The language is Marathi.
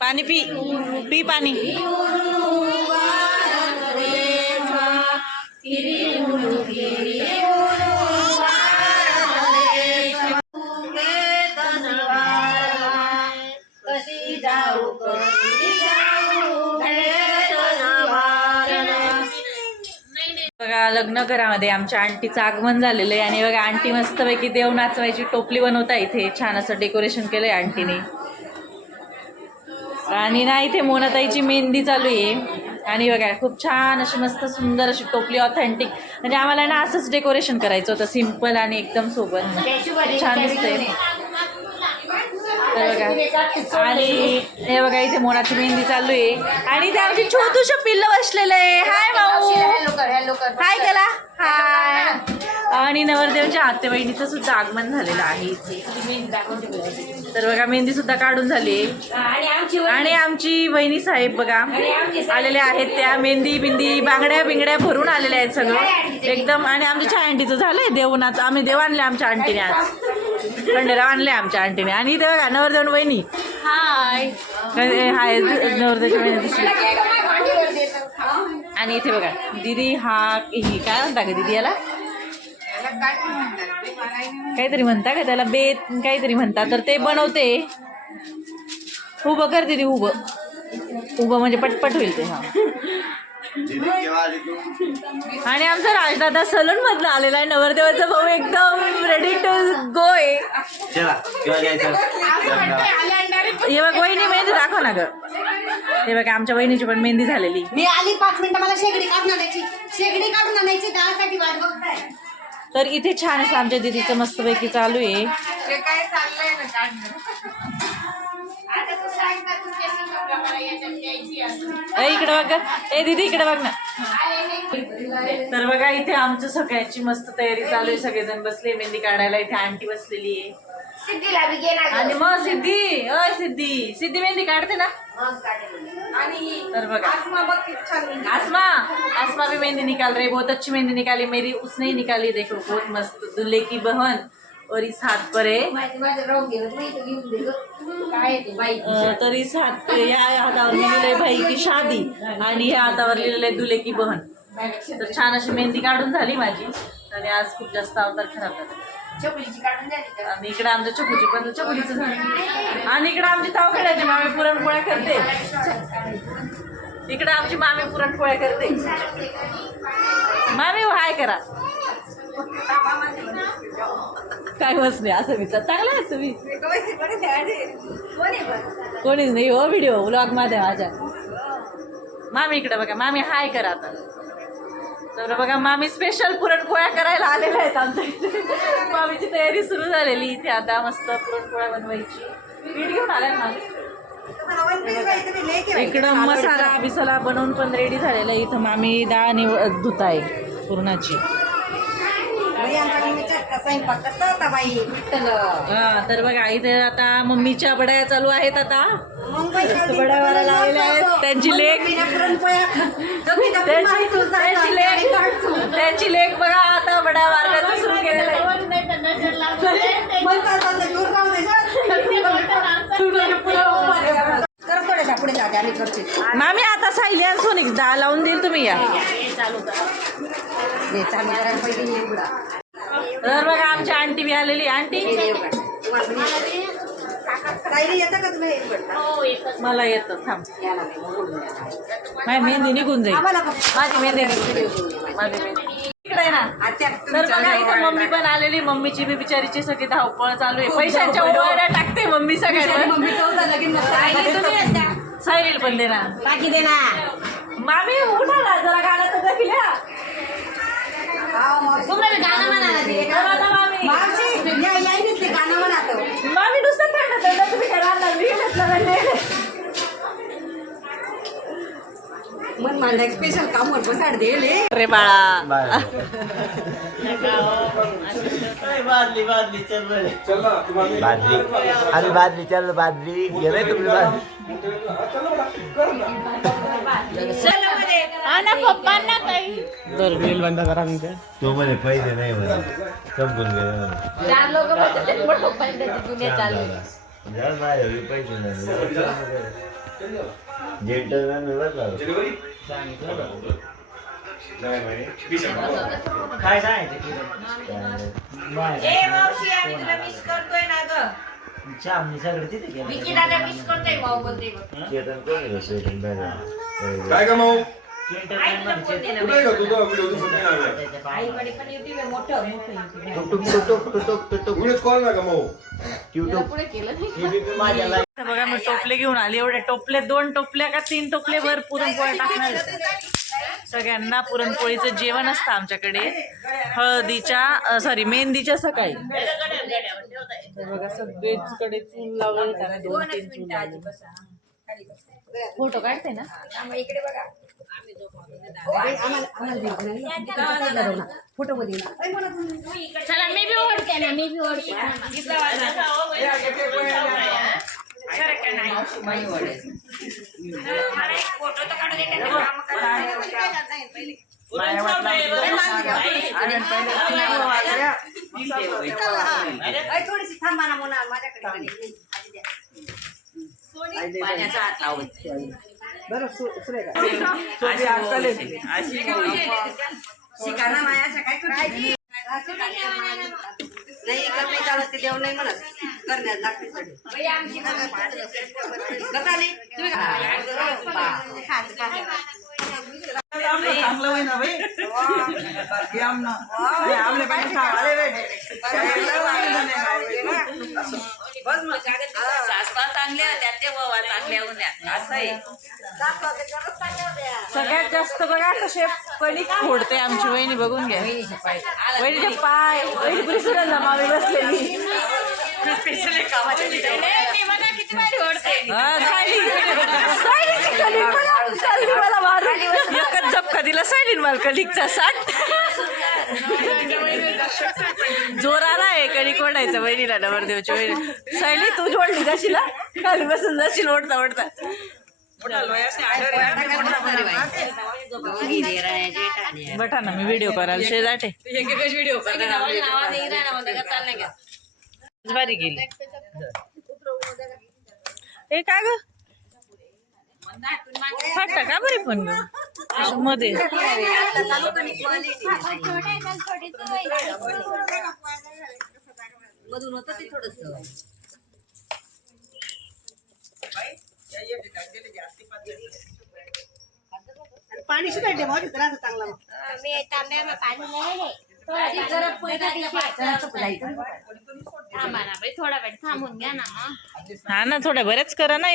पानी पी पी पानी। बघा लग्न घरामध्ये आमच्या आंटीचं आगमन झालेलं आहे आणि बघा आंटी मस्तपैकी देव नाचवायची टोपली बनवता इथे छान असं डेकोरेशन केलंय आंटीने। आणि ना इथे मोनाताईची मेहंदी चालू आहे आणि बघा खूप छान अशी मस्त सुंदर अशी टोपली ऑथेंटिक म्हणजे आम्हाला ना असंच डेकोरेशन करायचं होतं सिम्पल आणि एकदम सोबत छान दिसतंय। तर बघा आणि हे बघा इथे मोनाची मेहंदी चालू आहे आणि ते आमची छोटूशा पिल्लं बसलेलं आहे। हाय भाऊ हाय करा हाय। आणि नवरदेवच्या आत्या बहिणीचं सुद्धा आगमन झालेलं आहे इथे। तर बघा मेहंदी सुद्धा काढून झाली आणि आमची वहिनी साहेब बघा आलेल्या आहेत त्या मेहंदी बिंदी बांगड्या बिंगड्या भरून आलेल्या आहेत सगळं एकदम। आणि आमच्या छान आंटीचं झालंय देवनाच आम्ही देव आणले आमच्या आंटीने आज खंडेराव आणले आमच्या आंटीने। आणि इथे बघा नवरदेव वहिनी हाय हाय नवरदेवच्या वहिनी। आणि इथे बघा दीदी हा ही काय म्हणता का दीदी याला काहीतरी म्हणता का त्याला बेत काहीतरी म्हणता तर ते बनवते। उभं कर दीदी उभं उभं म्हणजे पटपट होईल ते। हा आणि आमचा राजदादा सलून मधनं आलेला आहे नवरदेवाचा भाऊ एकदम रेडी टू गो आहे। हे बघ वहिनी मेहंदी दाखव ना ग। हे बघा आमच्या वहिनीची पण मेहंदी झालेली। मी आली 5 मिनिटं मला शेगडी काढून आणायची त्यासाठी वाट बघताय। तर इथे छान असं आमच्या दीदीचं मस्तपैकी चालू आहे। इकडे बघ ए दीदी इकडे बघ ना। तर बघा इथे आमच्या सगळ्यांची मस्त तयारी चालू आहे सगळेजण बसले मेहंदी काढायला। इथे आंटी बसलेली आहे आणि मग सिद्धी अय सिद्धी सिद्धी मेहंदी काढते ना। तर बघा आसमा भी मेहंदी निकाल रही बहुत अच्छी मेहंदी निकाली मेरी उसने निकाली देखो बहुत मस्त दूल्हे की बहन और इस हाथ पर है तर इस हात या हातावर लिहिलंय भाई की शादी आणि या हातावर लिहिलंय दूल्हे की बहन। तर छान अशी मेहंदी काढून झाली माझी आणि आज खूप जास्त अवतार खराब झाला। आणि इकडे आमच्या चकुची पण चकुलीचं झालं आणि इकडे आमची तावखेड्याची मामी पुरणपोळ्या करते। इकडे आमची मामी पुरणपोळ्या करते। मामी हाय करा काय बसले असं विचार चांगला आहे तुम्ही कोणीच नाही हो व्हिडिओ व्लॉग मध्ये माझ्या। मामी इकडे बघा मामी हाय करा आता। तर बघा मामी स्पेशल पुरणपोळ्या करायला आलेल्या आहेत आमच्या इथे। मामीची तयारी सुरू झालेली इथे आता मस्त पुरणपोळ्या बनवायची पीठ घेऊन आल्या मामी। इकडं मसाला बिसाला बनवून पण रेडी झालेला आहे। इथं मामी डाळ धुत आहे पुरणाची बाई आमच्या मम्मीच्या स्वयंपाक कसा होता बाई विठ्ठल. हा तर बघा इथे आता मम्मीच्या बड्या चालू आहेत आता. मग बाई कधी बड्यावाला लावलेल्या आहेत त्यांची लेक. त्यांची लेक बघा आता बड्या मार्गाचं सुरू केलेलं आहे. पुढे जाते आम्ही करते. मामी आता सायली आणि सोनिक दहा लावून देईल तुम्ही या. चालू करायला पहिले एवढा तर बघा आमची आंटी बी आलेली. आंटी येतं का तुम्ही? मला येतं थांब. माझी मेहंदी निघून जाईल. माझी मेहंदी निघून जाईल. माझी मेहंदी इकडे आहे ना. तर बघा इथं मम्मी पण आलेली. मम्मीची बी बिचारीची सगळी धावपळ चालू आहे. पैशांच्या ओळ्या टाकते मम्मी सगळ्यांना. सायलीला पण दे ना. बाकी दे ना. मामी उठा ना जरा गाणं तर दाखिल्या. गाणं म्हणा मामी गाणं म्हणतो. मामी नुसतं थंड थंड तुम्ही काय राहणार मी मन मला स्पेशल काम वर बसाड देले रे बाळा. बादली अरे बादली चल बादली गेले तुम्ही पप्पांना काही तो म्हणे पैसे नाही म्हणे संपून गेले चार लोक दुनिया चालू. पैसे नाही जेंटलमॅन काय सांगायचं सगळं तिथे केतन काय का मग बघा मी टोपले घेऊन आले. एवढे टोपले 2 टोपल्या का 3 टोपले भर पुरणपोळ्या टाकणार. सगळ्यांना पुरणपोळीचं जेवण असतं आमच्याकडे हळदीच्या सॉरी मेहंदीच्या सकाळी. बघा सगळीकडे चूल लावले. 2-3 चूल लावले. फोटो काढते ना इकडे बघा फोटो मध्ये चला मी बी ओढते ना मी बी ओढते फोटो तर काढू देते थोडीशी थांबा ना म्हणा माझ्याकडे पाण्याचा हात लावत शिकाना मायाच्या काय करायची नाही करणे चालत ते देव नाही म्हणत करण्यात लागते चांगल्या होत्या ते बाबा चांगल्या होत्या असं आहे. सगळ्यात जास्त बघा कसे कणिक फोडते आमची वहिनी. बघून घ्या वहिनीचे पाय. वहिनी पुरी सुद्धा जमावी बसलेली. एकच झपका दिला सायलीन मला कलिकचा 60. जोर आलाय कणिक ओढायचा वहिनीला. नवरदेवची वहिनी सायली तू ओढली जाशील खाली बसून जाशील ओढता ओढता. बटा ना मी व्हिडिओ कराल शेजाटे व्हिडिओ बारी गेली. हे काय ग फाटा का बरे पण ग मध्ये मधून होतं ते थोडस पाणी सुद्धा चांगला मी तांब्यामध्ये पाणी नाही थांबा ना बाई थोडा वेळ थांबून घ्या ना मग. हा ना थोड्या बऱ्याच करा ना.